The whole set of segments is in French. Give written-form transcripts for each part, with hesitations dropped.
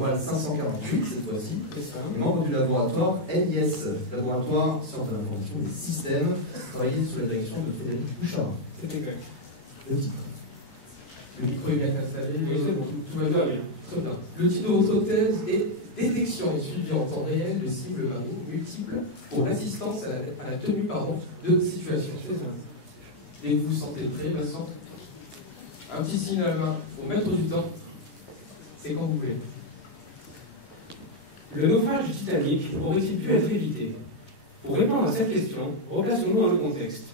Total 548 cette fois-ci, membre du laboratoire LIS, laboratoire sciences de l'information des systèmes, travaillé sous la direction de Frédéric Bouchard. C'est exact. Le titre. Le micro est bien installé, c'est bon, tout va bien. Très bien. Le titre de votre thèse est Détection et suivi en temps réel de cibles marines multiples pour l'assistance à la tenue de situations. Dès que vous sentez prêt, Vincent, un petit signe à la main pour mettre du temps, c'est quand vous voulez. Le naufrage du Titanic aurait-il pu être évité? Pour répondre à cette question, replaçons-nous dans le contexte.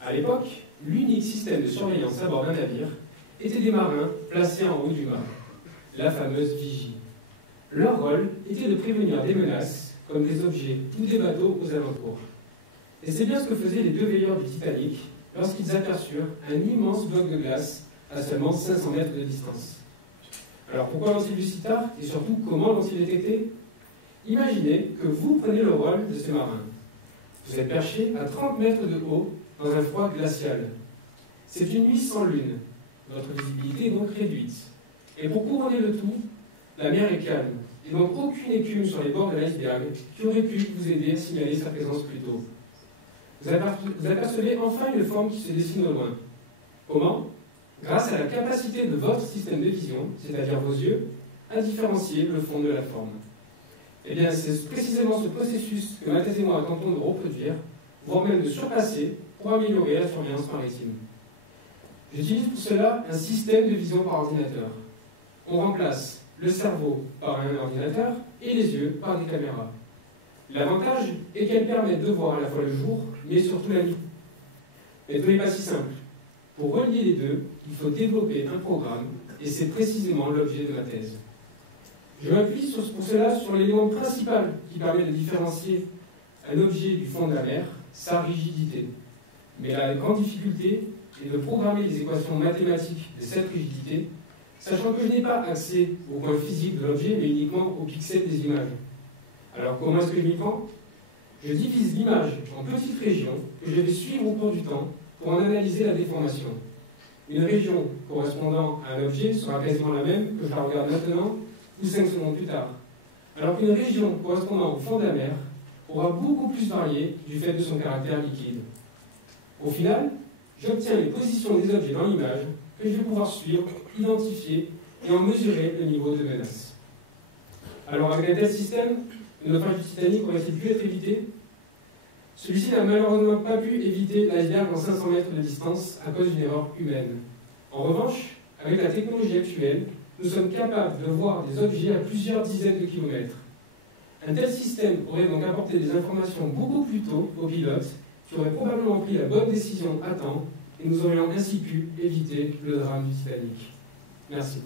À l'époque, l'unique système de surveillance à bord d'un navire était des marins placés en haut du mât, la fameuse vigie. Leur rôle était de prévenir des menaces, comme des objets ou des bateaux aux alentours. Et c'est bien ce que faisaient les deux veilleurs du Titanic lorsqu'ils aperçurent un immense bloc de glace à seulement 500 mètres de distance. Alors pourquoi l'ont-ils vu si tard et surtout comment l'ont-ils détecté? Imaginez que vous prenez le rôle de ce marin. Vous êtes perché à 30 mètres de haut dans un froid glacial. C'est une nuit sans lune. Votre visibilité est donc réduite. Et pour couronner le tout, la mer est calme, et donc aucune écume sur les bords de l'iceberg qui aurait pu vous aider à signaler sa présence plus tôt. Vous apercevez enfin une forme qui se dessine au loin. Comment? Grâce à la capacité de votre système de vision, c'est-à-dire vos yeux, à différencier le fond de la forme. Eh bien, c'est précisément ce processus que ma thèse et moi tentons de reproduire, voire même de surpasser, pour améliorer la surveillance maritime. J'utilise pour cela un système de vision par ordinateur. On remplace le cerveau par un ordinateur et les yeux par des caméras. L'avantage est qu'elles permettent de voir à la fois le jour, mais surtout la nuit. Mais tout n'est pas si simple. Pour relier les deux, il faut développer un programme, et c'est précisément l'objet de ma thèse. Je m'appuie pour cela sur l'élément principal qui permet de différencier un objet du fond de la mer, sa rigidité. Mais la grande difficulté est de programmer les équations mathématiques de cette rigidité, sachant que je n'ai pas accès au point physique de l'objet, mais uniquement aux pixels des images. Alors comment est-ce que je m'y prends? Je divise l'image en petites régions que je vais suivre au cours du temps pour en analyser la déformation. Une région correspondant à un objet sera quasiment la même que je la regarde maintenant ou 5 secondes plus tard, alors qu'une région correspondant au fond de la mer aura beaucoup plus varié du fait de son caractère liquide. Au final, j'obtiens les positions des objets dans l'image que je vais pouvoir suivre, identifier et en mesurer le niveau de menace. Alors avec un tel système, le naufrage du Titanic aurait-il pu être évité? Celui-ci n'a malheureusement pas pu éviter l'iceberg en 500 mètres de distance à cause d'une erreur humaine. En revanche, avec la technologie actuelle, nous sommes capables de voir des objets à plusieurs dizaines de kilomètres. Un tel système aurait donc apporté des informations beaucoup plus tôt aux pilotes qui auraient probablement pris la bonne décision à temps et nous aurions ainsi pu éviter le drame du Titanic. Merci.